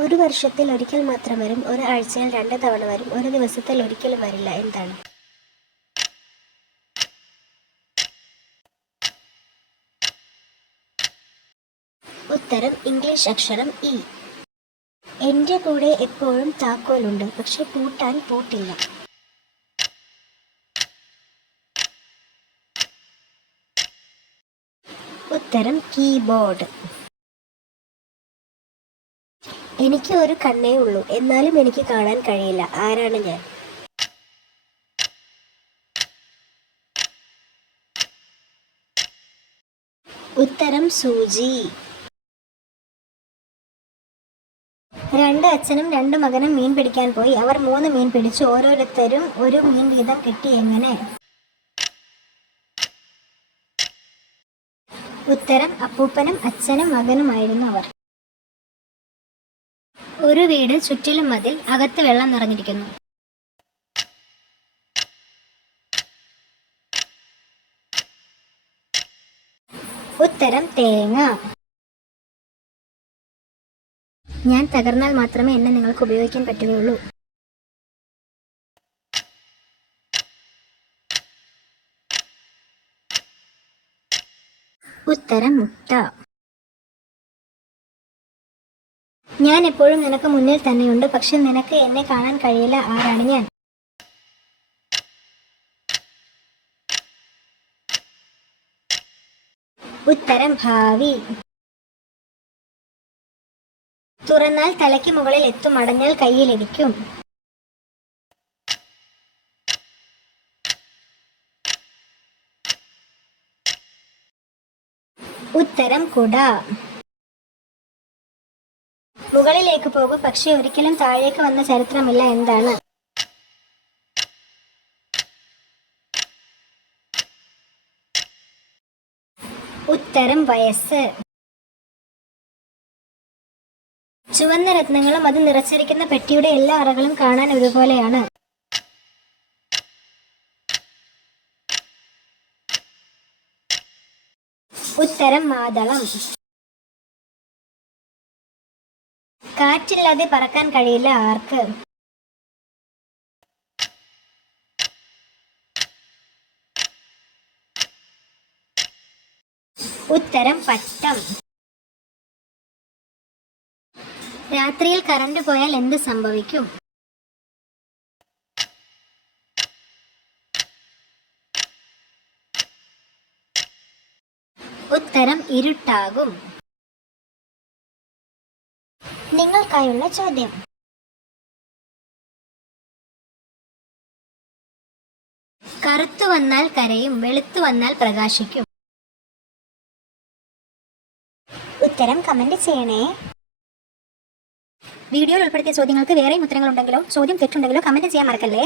ഒരു വർഷത്തിൽ ഒരിക്കൽ മാത്രം വരും, ഒരു ആഴ്ചയിൽ 2 തവണ വരും, ഒരു ദിവസത്തിൽ ഒരിക്കലും വരില്ല. എന്താണ്? ഉത്തരം ഇംഗ്ലീഷ് അക്ഷരം ഇ. എൻ്റെ കൂടെ എപ്പോഴും താക്കോലുണ്ട്, പക്ഷെ പൂട്ടാൻ പൂട്ടില്ല. ഉത്തരം കീബോർഡ്. എനിക്ക് ഒരു കണ്ണേ ഉള്ളൂ, എന്നാലും എനിക്ക് കാണാൻ കഴിയില്ല. ആരാണ് ഞാൻ? ഉത്തരം സൂചി. 2 അച്ഛനും 2 മകനും മീൻ പിടിക്കാൻ പോയി. അവർ 3 മീൻ പിടിച്ചു. ഓരോരുത്തരും ഒരു മീൻ വീതം കിട്ടി. എങ്ങനെ? ഉത്തരം അപ്പൂപ്പനും അച്ഛനും മകനുമായിരുന്നു അവർ. ഒരു വീട്, ചുറ്റിലും മതിൽ, അകത്ത് വെള്ളം നിറഞ്ഞിരിക്കുന്നു. ഉത്തരം തേങ്ങ. ഞാൻ തകർന്നാൽ മാത്രമേ എന്നെ നിങ്ങൾക്ക് ഉപയോഗിക്കാൻ പറ്റുകയുള്ളൂ. ഉത്തരം മുട്ട. ഞാൻ എപ്പോഴും നിനക്ക് മുന്നിൽ തന്നെയുണ്ട്, പക്ഷെ നിനക്ക് എന്നെ കാണാൻ കഴിയില്ല. ആരാണ് ഞാൻ? ഉത്തരം ഭാവി. തുറന്നാൽ തലയ്ക്ക് മുകളിൽ എത്തും, അടഞ്ഞാൽ കയ്യിലിരിക്കും. ഉത്തരം കുട. മുകളിലേക്ക് പോകും, പക്ഷെ ഒരിക്കലും താഴേക്ക് വന്ന ചരിത്രമില്ല. എന്താണ്? ഉത്തരം വയസ്സ്. ചുവന്ന രത്നങ്ങളും അത് നിറച്ചിരിക്കുന്ന പെട്ടിയുടെ എല്ലാ അറകളും കാണാൻ ഒരുപോലെയാണ്. ഉത്തരം മാതളം. കാറ്റില്ലാതെ പറക്കാൻ കഴിയില്ല. ആർക്ക്? ഉത്തരം പട്ടം. രാത്രിയിൽ കറണ്ട് പോയാൽ എന്ത് സംഭവിക്കും? ഉത്തരം ഇരുട്ടാകും. നിങ്ങൾക്കായുള്ള ചോദ്യം. കറുത്തു വന്നാൽ കരയും, വെളുത്തു വന്നാൽ പ്രകാശിക്കും. ഉത്തരം കമന്റ് ചെയ്യണേ. വീഡിയോയിൽ ഉൾപ്പെടുത്തിയ ചോദ്യങ്ങൾക്ക് വേറെയും ഉത്തരങ്ങളുണ്ടെങ്കിലോ ചോദ്യം തെറ്റുണ്ടെങ്കിലോ കമന്റ് ചെയ്യാൻ മറക്കല്ലേ.